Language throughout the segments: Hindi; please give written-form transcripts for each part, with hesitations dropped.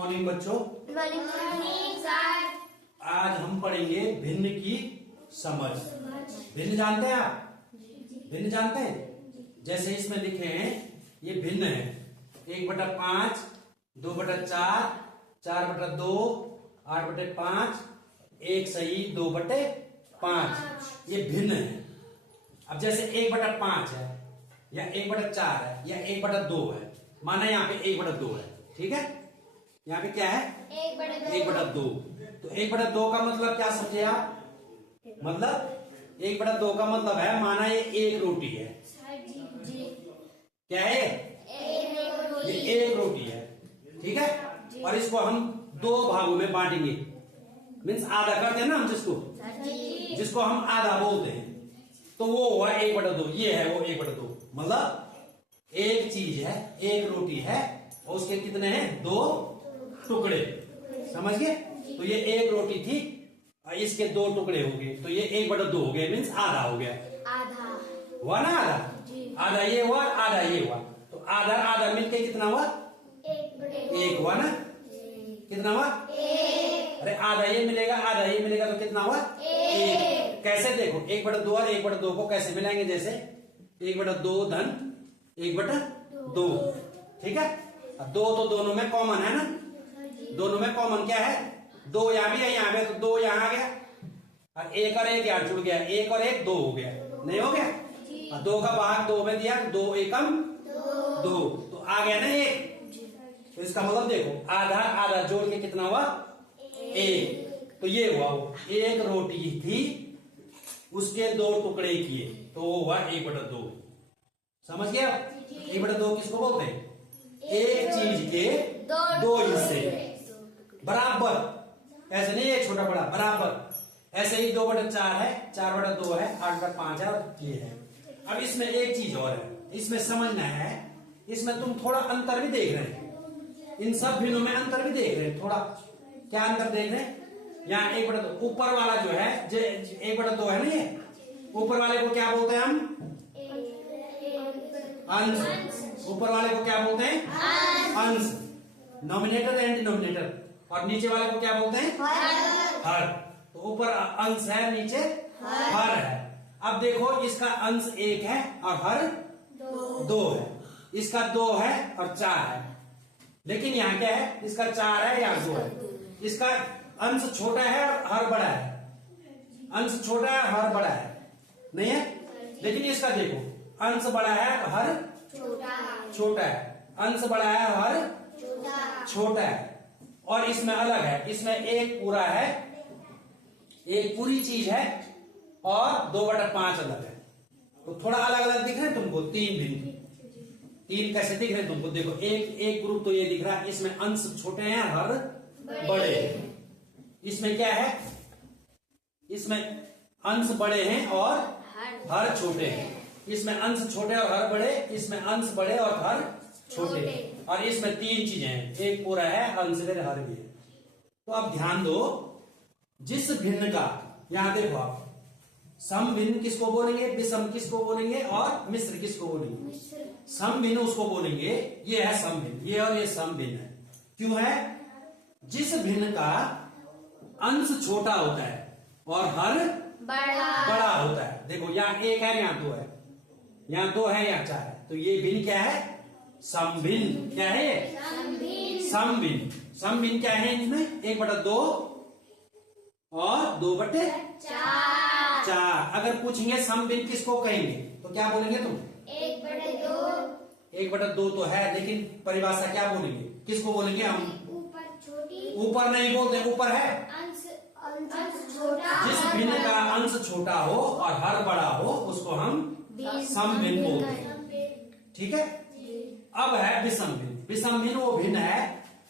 मॉर्निंग बच्चों। Morning sir. आज हम पढ़ेंगे भिन्न की समझ। भिन्न जानते हैं आप? भिन्न जानते हैं? जैसे इसमें लिखे हैं ये भिन्न है 1/5, 2/4, 4/2, 8/5, 1 सही 2/5। ये भिन्न है। अब जैसे 1/5 है या 1/4 है या 1/2 है, माना यहाँ पे 1/2 है, ठीक है। यहाँ पे क्या है 1/2। तो 1/2 का मतलब क्या समझे आप? मतलब 1/2 का मतलब है माना ये एक रोटी है। क्या है ये? एक रोटी है, ठीक है। और इसको हम 2 भागों में बांटेंगे, मीन्स आधा करते हैं ना हम जिसको हम आधा बोलते हैं, तो वो हुआ 1/2। ये है वो 1/2। मतलब एक चीज है, एक रोटी है और उसके कितने हैं 2 टुकड़े। समझ गए? तो ये एक रोटी थी और इसके 2 टुकड़े हो गए, तो ये 1/2 हो गए, मीन्स आधा हो गया। आधा हुआ ना आधा? आधा ये हुआ, आधा ये हुआ, तो आधा आधा मिलके कितना हुआ? 1 हुआ ना? कितना हुआ? 1। अरे आधा ये मिलेगा, आधा ये मिलेगा, तो कितना हुआ? 1। कैसे देखो 1/2 और 1/2 को कैसे मिलाएंगे? जैसे 1/2 धन 1/2, ठीक है। अब 2 तो दोनों में कॉमन है ना? दोनों में कॉमन क्या है? 2 यहां भी है, यहां पे, तो 2 यहां आ गया और 1 और 1 यहां जुड़ गया, 1 और 1 2 हो गया, नहीं हो गया? और 2 का भाग 2 में दिया, 2 एकम 2, तो आ गया ना 1। तो इसका मतलब देखो आधा आधा जोड़ के कितना हुआ? 1। तो ये हुआ वो एक रोटी थी, उसके 2 टुकड़े किए, तो वो हुआ 1/2। समझ गया? 1/2 किसको बोलते हैं? एक चीज के 2 हिस्से बराबर। ऐसे नहीं एक छोटा बड़ा, बराबर। ऐसे ही 2/4 है, 4/2 है, 8/5 है और ये है। अब इसमें एक चीज और है, इसमें समझना है, इसमें तुम थोड़ा अंतर भी देख रहे हैं, इन सब भिन्नों में अंतर भी देख रहे हैं। थोड़ा क्या अंतर देख रहे हैं? यहाँ 1/2 ऊपर वाला जो है 1/2 है ना, ये ऊपर वाले को क्या बोलते हैं हम? अंश। ऊपर वाले को क्या बोलते हैं? अंश। Nominator and denominator. और नीचे वाले को क्या बोलते हैं? हर। तो ऊपर अंश है, नीचे हर है। अब देखो इसका अंश 1 है और हर 2 है, इसका 2 है और 4 है, लेकिन यहाँ क्या है? इसका 4 है, यहाँ 2 है। इसका अंश छोटा है और हर बड़ा है, अंश छोटा है हर बड़ा है, नहीं है? लेकिन इसका देखो अंश बड़ा है और हर छोटा है, अंश बड़ा है और हर छोटा है। और इसमें अलग है, इसमें एक पूरा है, एक पूरी चीज है और 2/5 अलग है। तो थोड़ा अलग अलग दिख रहे हैं तुमको? 3 भिन्न। 3 कैसे दिख रहे हैं तुमको? देखो एक ग्रुप तो ये दिख रहा है, इसमें अंश छोटे हैं, हर बड़े हैं। इसमें क्या है? इसमें अंश बड़े हैं और हर छोटे हैं। इसमें अंश छोटे और हर बड़े, इसमें अंश बड़े और हर छोटे। और इसमें 3 चीजें हैं, एक पूरा है, अंश है, हर भी है। तो अब ध्यान दो, जिस भिन्न का, यहां देखो आप, सम भिन्न किसको बोलेंगे, विषम किसको बोलेंगे और मिश्र किसको बोलेंगे? सम भिन्न उसको बोलेंगे, ये है सम भिन्न, ये और ये सम भिन्न है। क्यों है? जिस भिन्न का अंश छोटा होता है और हर बड़ा होता है। देखो यहाँ 1 है, यहाँ 2 है, यहाँ 2 है, यहाँ 4 है, तो ये भिन्न क्या है? सम भिन्न। क्या है ये? सम भिन्न। सम भिन्न क्या है? इसमें 1/2 और 2/4। अगर पूछेंगे सम भिन्न किसको कहेंगे तो क्या बोलेंगे तुम? 1/2 तो है, लेकिन परिभाषा क्या बोलेंगे? किसको बोलेंगे हम? ऊपर नहीं बोलते, ऊपर है जिस भिन्न का अंश छोटा हो और हर बड़ा हो उसको हम सम भिन्न बोलते हैं, ठीक है। अब है विषम भिन्न। विषम भिन्न वो भिन्न है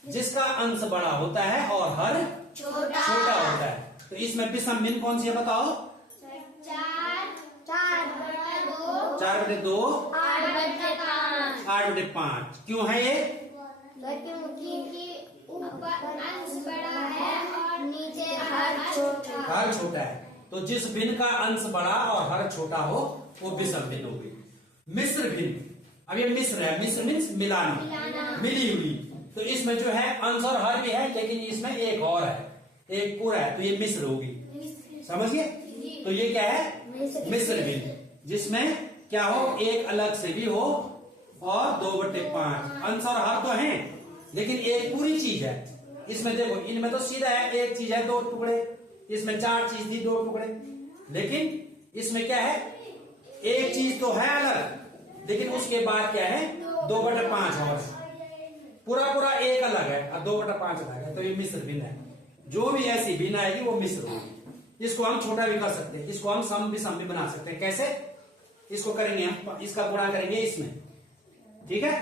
जिसका अंश बड़ा होता है और हर छोटा होता है। तो इसमें विषम भिन्न कौन सी है बताओ? 4/2, 8/5। क्यों है ये? ऊपर अंश बड़ा है और नीचे हर छोटा है। तो जिस भिन्न का अंश बड़ा और हर छोटा हो वो विषम भिन्न हो गई। मिश्र भिन्न, अब ये मिश्र है, मिश्र मीन्स मिलाना, मिली हुई। तो तो इसमें जो है अंश और हर भी है, लेकिन इसमें एक और है, एक पूरा है, तो ये मिश्र होगी। समझिए? तो ये क्या है? मिश्र भिन्न, जिसमें क्या हो, एक अलग से भी हो और 2/5 अंश और हर तो हैं, लेकिन एक पूरी चीज है। इसमें देखो, इनमें तो सीधा है, एक चीज है 2 टुकड़े, इसमें 4 चीज थी 2 टुकड़े, लेकिन इसमें क्या है, एक चीज तो है अलग, लेकिन उसके बाद क्या है, 2/5 और पूरा पूरा एक अलग है और 2/5 अलग है, तो ये मिश्र भिन्न है। जो भी ऐसी भिन्न आएगी वो मिश्र होगी। इसको हम छोटा भी कर सकते हैं, इसको हम सम भी बना सकते हैं। कैसे? इसको करेंगे हम, इसका गुणा करेंगे इसमें, ठीक है,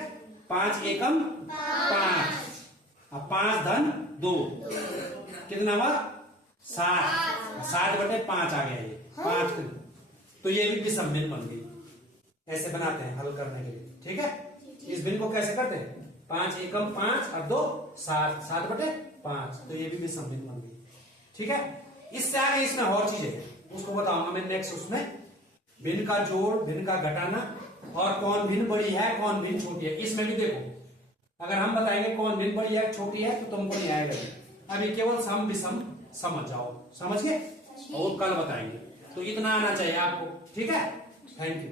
5 एकम 5, अब 5 धन 2, कितना हुआ? 7, 7/5 आ गया ये 5, तो ये भी विषम भिन्न बन गई। ऐसे बनाते हैं हल करने के लिए, ठीक है। इस भिन्न को कैसे करते हैं? 5 एकम 5 और 2 7, 7/5, तो ये भी विषम भिन्न बन गई, ठीक है। इससे आगे इसमें और चीजें उसको बताऊंगा मैं नेक्स्ट, उसमें भिन्न का जोड़, भिन्न का घटाना, और कौन भिन्न बड़ी है कौन भिन्न छोटी है। इसमें भी देखो, अगर हम बताएंगे कौन भिन्न बड़ी है छोटी है तो तुमको नहीं आएगा। अभी केवल सम विषम समझ जाओ, समझ गए, और कल बताएंगे। तो इतना आना चाहिए आपको, ठीक है। Thank you.